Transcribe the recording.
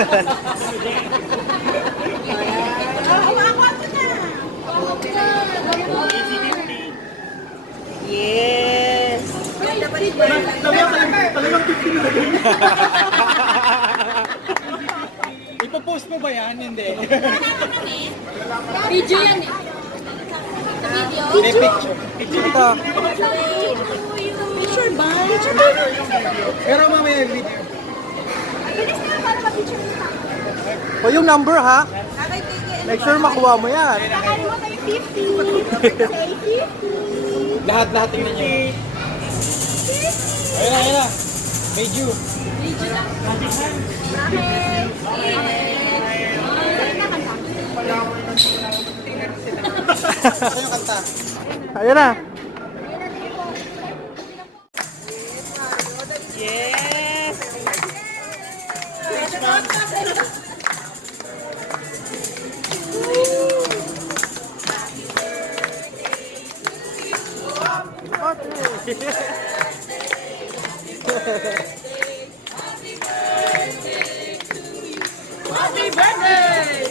Yes! Talagang 50 na rin. Ipopost mo ba yan? Hindi. Video yan eh. Video? May picture. Ito. Picture ba? Pero mamaya video. Bilis na para ma-picture mo. O yung number ha? Make sure makuha mo yan. Nakalimutan yung 50. Say 50. Lahat tingnan nyo. Ayun na, ayun na. Video. Video lang. Saan yung kanta? Ayan na. Happy birthday!